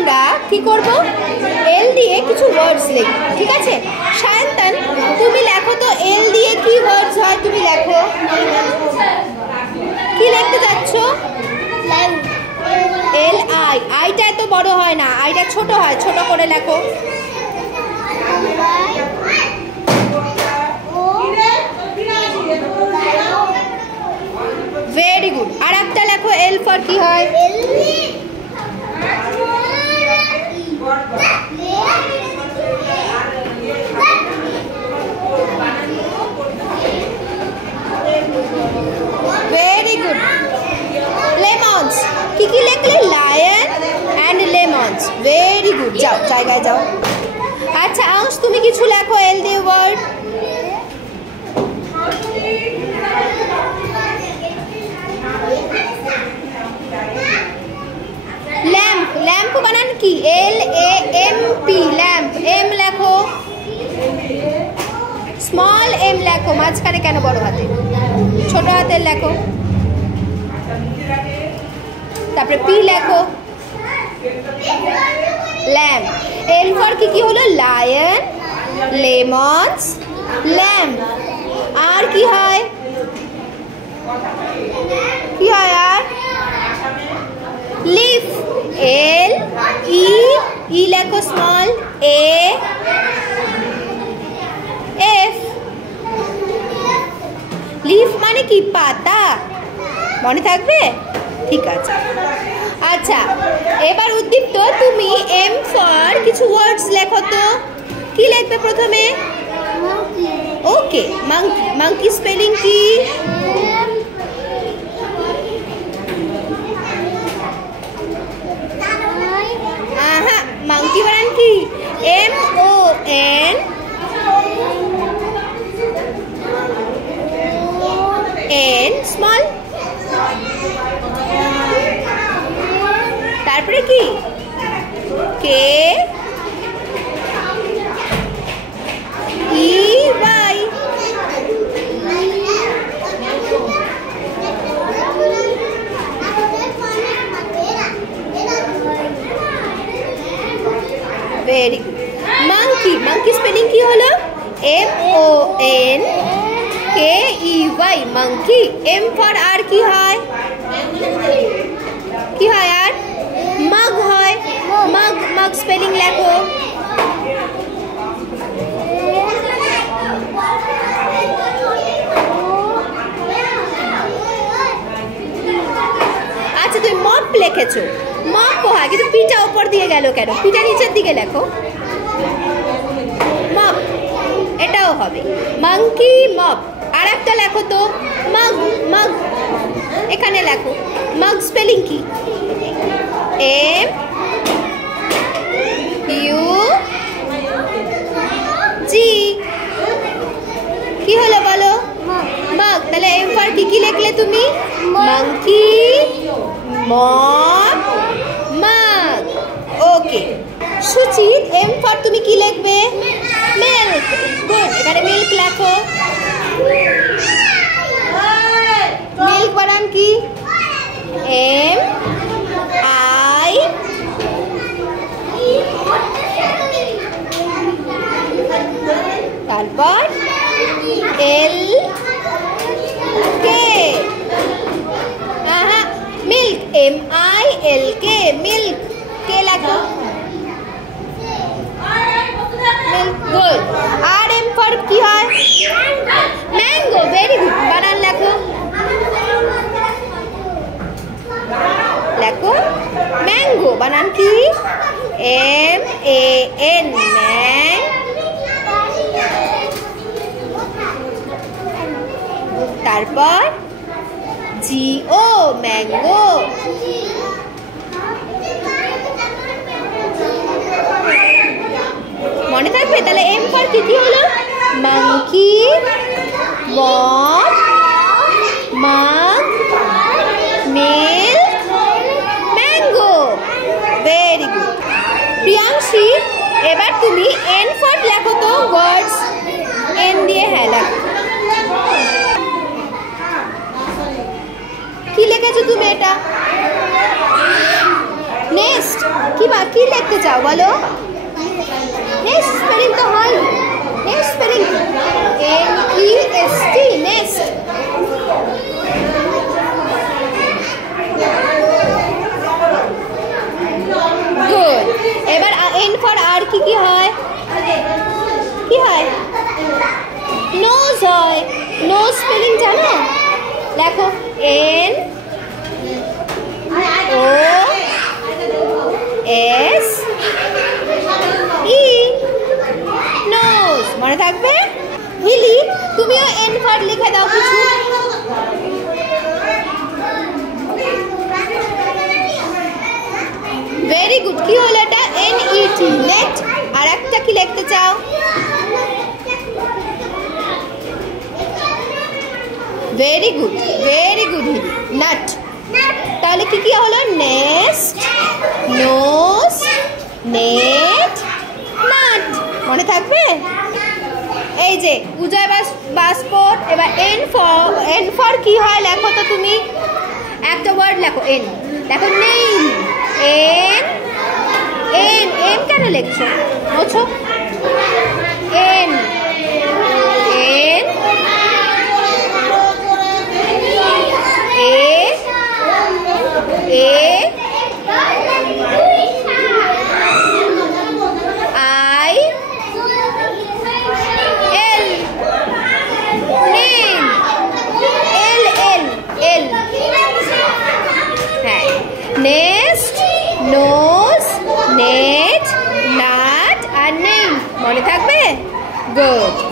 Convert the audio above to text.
আমরা কি করব, এল দিয়ে কিছু ওয়ার্ডস লিখব, ঠিক আছে? সায়ন্তন, তুমি লেখো তো এল দিয়ে কি ওয়ার্ডস হয়, তুমি লেখো। কি লিখতে যাচ্ছ? L I. আইটা এত বড় হয় না, আইটা ছোট হয়, ছোট করে লেখো। Very good. আর একটা লেখো, এল ফর কি হয়? Very good. লেমনস। কি কি লিখলে? Lion and lemons. Very good. যাও জায়গায় যাও। আচ্ছা আংশ, তুমি কিছু লেখো এল দিয়ে ওয়ার্ড। ল্যাম্প। ল্যাম্প বানান কি? L A M P. Lamp. M লেখো, স্মল এম লেখো। মাঝখানে কেন বড় হাতে? ছোট হাতের লেখো। তারপরে পি লেখো, ল্যাম্প। এল ফর কি কি হলো? Lion, lemons, lamp. আর কি হয়? কি হয় আর? লিফ। এল ই, ই লেখো স্মল, এ এফ। লিফ মানে কি? পাতা। মনে থাকবে? ঠিক আছে। আচ্ছা এবার উদ্দীপ্ত, তুমি এম ফর কিছু ওয়ার্ডস লেখো তো। কি লিখবে প্রথমে? Okay, monkey. মাঙ্কি স্পেলিং কি? মাঙ্কি বানান কি? M O N N small. তারপরে কি? K E Y. Very good. Monkey. Monkey spelling কি হলো? M O N K E Y. Monkey. M for আর কি হয়? কি হয় আর? মাগ হয়। মাগ। মাগ স্পেলিং লেখো। আচ্ছা তুমি মপ লিখেছো, মপ হয়, কিন্তু পিটা উপর দিয়ে গেল কেন? পিটা নিচের দিকে লেখো। মপ, এটাও হবে। Monkey mop. আর একটা লেখো তো, মাগ। মাগ এখানে লেখো। মাগ স্পেলিং কি? M U G. কি হলো বলো? মাগ। তাহলে এম ফর কি কি লিখলে তুমি? মাঙ্কি মপ মাগ। ওকে। সুচিত, এম ফর তুমি কি লিখবে? মিল্ক। গুড। এখানে মিল্ক লেখো। মিল্ক বানান কি? M I. তারপর L K. Milk. M I L K. Milk. K লেখো। মিল্ক। গুড। আর এম ফর কি হয়? ম্যাঙ্গো। Very good. বানান লেখো। লেখো ম্যাঙ্গো। বানান কি? M A N mang. তারপর জি ও ম্যাঙ্গো। মনে থাকবে? তাহলে এম ফর কি কি হলো? মাঙ্কি মপ মাগ milk mango. Very good. Priyanshi, এবার তুমি এন ফর লেখো তো ওয়ার্ডস। এন দিয়ে হ্যাঁ লেখো। কি লিখেছো তুমি এটা? নেস্ট। কি কি লিখতে চাও বলো? নেস্ট স্পেলিং তো হয়। Nest spelling NEST, nest. Good. এবার N ফর আর কি হয়? কি হয়? নোজ হয়। নোজ স্পেলিং জানো? লেখো NOS, নোজ। মনে থাকবে? হিলি, তুমিও N ফর লিখে দাও কিছু। Very good. কি হলো এটা? NET, net. আর একটা কি লিখতে চাও? ভেরি গুড, ভেরি গুড হিলি। নাট। তাহলে কি কি হলো? Nest, nose, net, nut. মনে থাকবে? এই যে উজয় বাস্পট। এবার N ফর কি হয় লেখো তো তুমি। একটা ওয়ার্ড লেখো N। দেখো নেইল। এন কেন লিখছো? বুঝছো? N nest, nose, net, nut আর নেইল। মনে থাকবে? গুড।